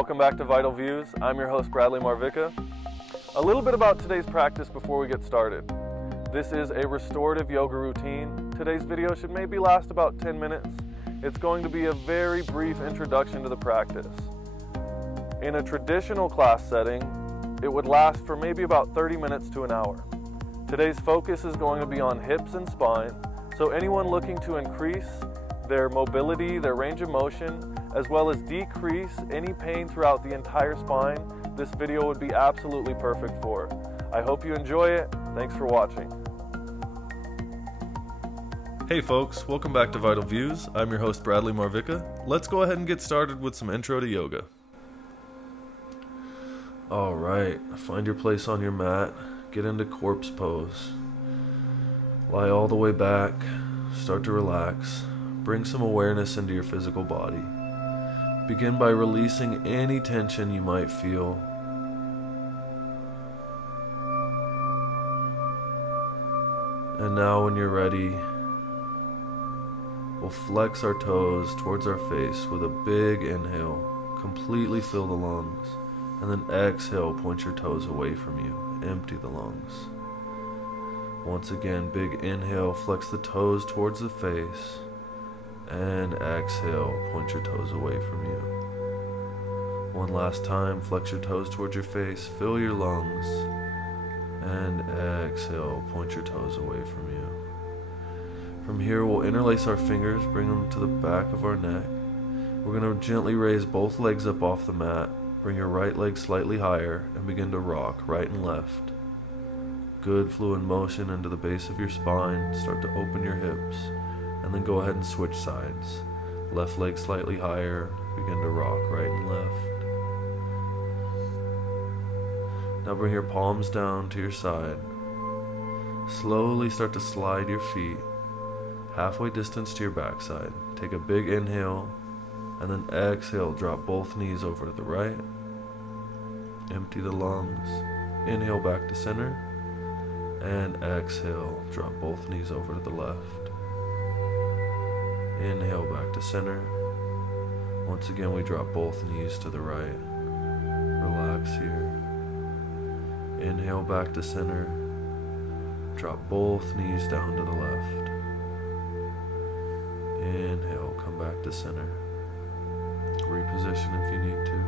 welcome back to Vital Views. I'm your host Bradley Marvica. A little bit about today's practice before we get started. This is a restorative yoga routine. Today's video should maybe last about 10 minutes. It's going to be a very brief introduction to the practice. In a traditional class setting, it would last for maybe about 30 minutes to an hour. Today's focus is going to be on hips and spine, so anyone looking to increase their mobility, their range of motion, as well as decrease any pain throughout the entire spine, this video would be absolutely perfect for. I hope you enjoy it. Thanks for watching. Hey folks, welcome back to Vital Views. I'm your host Bradley Marvica. Let's go ahead and get started with some intro to yoga. Alright, find your place on your mat. Get into corpse pose. Lie all the way back. Start to relax. Bring some awareness into your physical body. Begin by releasing any tension you might feel. And now when you're ready, we'll flex our toes towards our face with a big inhale. Completely fill the lungs. And then exhale, point your toes away from you. Empty the lungs. Once again, big inhale, flex the toes towards the face. And exhale, point your toes away from you. One last time, flex your toes towards your face, fill your lungs. And exhale, point your toes away from you. From here, we'll interlace our fingers, bring them to the back of our neck. We're going to gently raise both legs up off the mat. Bring your right leg slightly higher and begin to rock right and left. Good fluid motion into the base of your spine. Start to open your hips and then go ahead and switch sides. Left leg slightly higher. Begin to rock right and left. Now bring your palms down to your side. Slowly start to slide your feet halfway distance to your backside. Take a big inhale. And then exhale, drop both knees over to the right. Empty the lungs. Inhale back to center. And exhale, drop both knees over to the left. Inhale back to center. Once again, we drop both knees to the right. Relax here. Inhale back to center. Drop both knees down to the left. Inhale, come back to center. Reposition if you need to.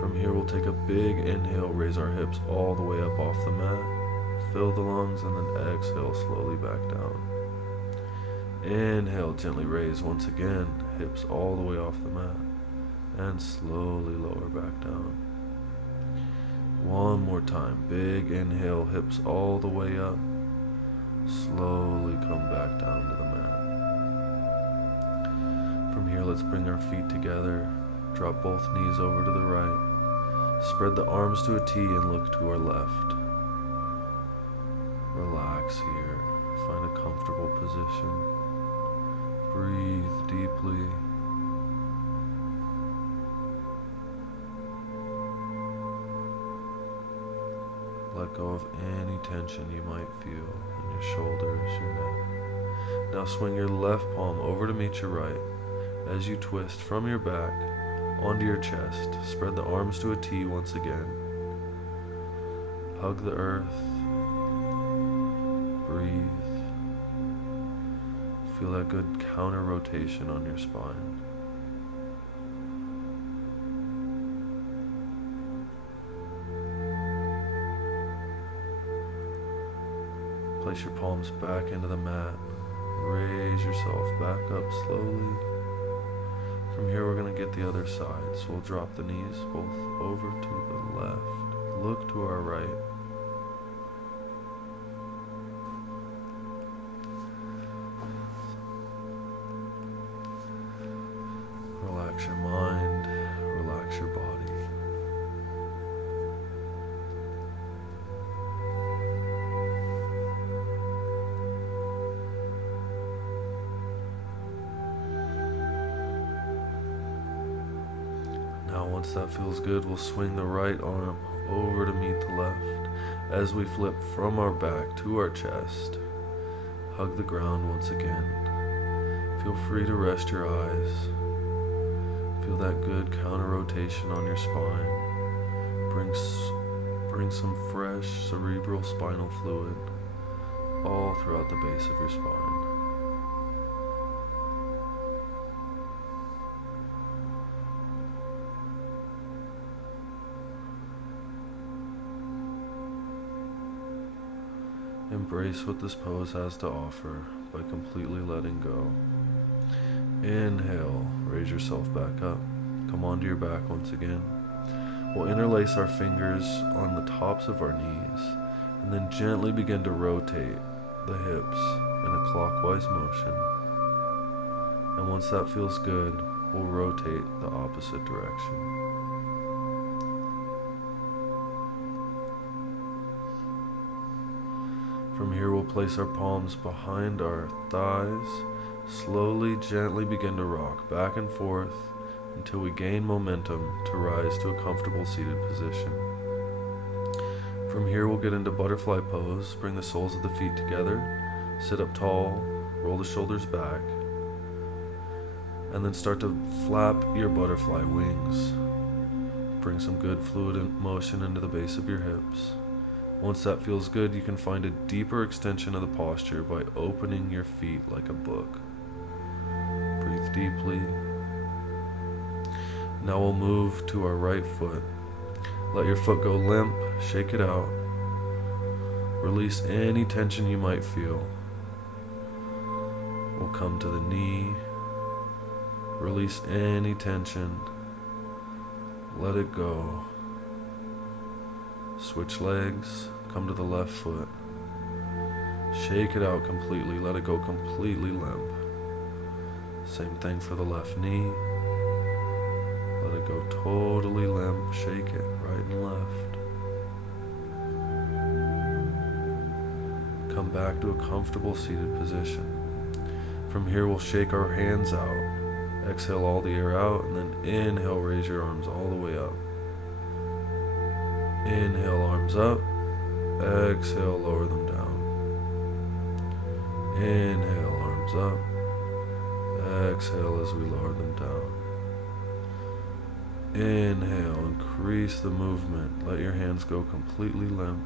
From here, we'll take a big inhale, raise our hips all the way up off the mat. Fill the lungs and then exhale slowly back down. Inhale, gently raise once again, hips all the way off the mat. And slowly lower back down. One more time, big inhale, hips all the way up. Slowly come back down to the mat. From here, let's bring our feet together, drop both knees over to the right, spread the arms to a T and look to our left. Relax here, find a comfortable position, breathe deeply. Let go of any tension you might feel in your shoulders, your neck. Now swing your left palm over to meet your right. As you twist from your back onto your chest, spread the arms to a T once again. Hug the earth. Breathe. Feel that good counter rotation on your spine. Place your palms back into the mat. Raise yourself back up slowly. From here, we're going to get the other side, so we'll drop the knees both over to the left. Look to our right. Relax your mind, relax your body. Once that feels good, we'll swing the right arm over to meet the left. As we flip from our back to our chest, hug the ground once again. Feel free to rest your eyes. Feel that good counter rotation on your spine. Bring some fresh cerebral spinal fluid all throughout the base of your spine. Embrace what this pose has to offer by completely letting go. Inhale, raise yourself back up. Come onto your back once again. We'll interlace our fingers on the tops of our knees and then gently begin to rotate the hips in a clockwise motion. And once that feels good, we'll rotate the opposite direction. From here, we'll place our palms behind our thighs, slowly, gently begin to rock back and forth until we gain momentum to rise to a comfortable seated position. From here, we'll get into butterfly pose. Bring the soles of the feet together, sit up tall, roll the shoulders back, and then start to flap your butterfly wings. Bring some good fluid motion into the base of your hips. Once that feels good, you can find a deeper extension of the posture by opening your feet like a book. Breathe deeply. Now we'll move to our right foot. Let your foot go limp, shake it out. Release any tension you might feel. We'll come to the knee. Release any tension. Let it go. Switch legs, come to the left foot. Shake it out completely, let it go completely limp. Same thing for the left knee. Let it go totally limp, shake it right and left. Come back to a comfortable seated position. From here we'll shake our hands out. Exhale all the air out and then inhale, raise your arms all the way up. Inhale, arms up. Exhale, lower them down. Inhale, arms up. Exhale as we lower them down. Inhale, increase the movement. Let your hands go completely limp.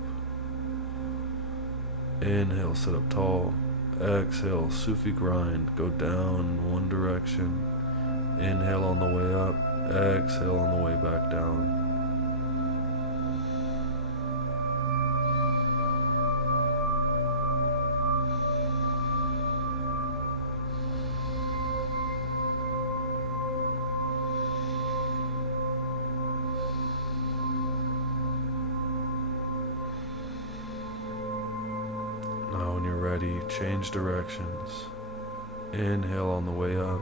Inhale, sit up tall. Exhale, Sufi grind. Go down one direction. Inhale on the way up. Exhale on the way back down. Now when you're ready, change directions. Inhale on the way up,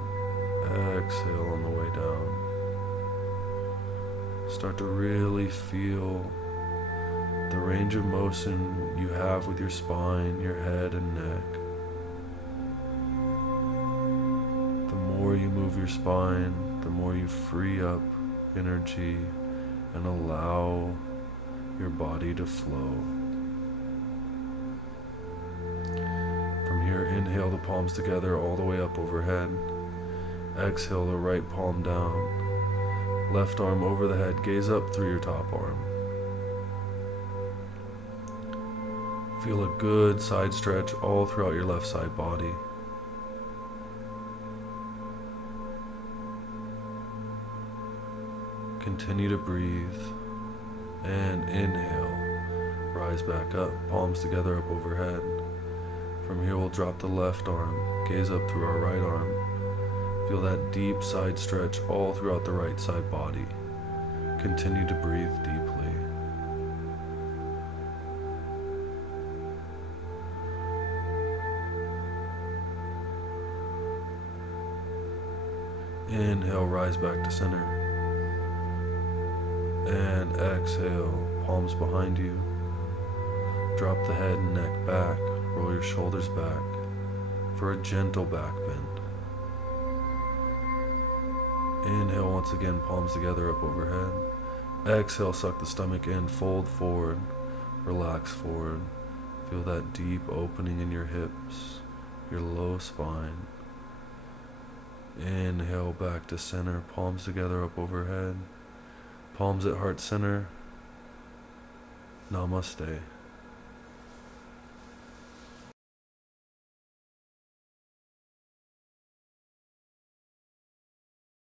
exhale on the way down. Start to really feel the range of motion you have with your spine, your head and neck. The more you move your spine, the more you free up energy and allow your body to flow. From here, inhale the palms together all the way up overhead. Exhale the right palm down. Left arm over the head, gaze up through your top arm. Feel a good side stretch all throughout your left side body. Continue to breathe and inhale. Rise back up, palms together up overhead. From here we'll drop the left arm, gaze up through our right arm. Feel that deep side stretch all throughout the right side body. Continue to breathe deeply. Inhale, rise back to center. And exhale, palms behind you. Drop the head and neck back. Roll your shoulders back for a gentle back bend. Inhale once again, palms together up overhead. Exhale, suck the stomach in, fold forward, relax forward. Feel that deep opening in your hips, your low spine. Inhale back to center, palms together up overhead, palms at heart center. Namaste.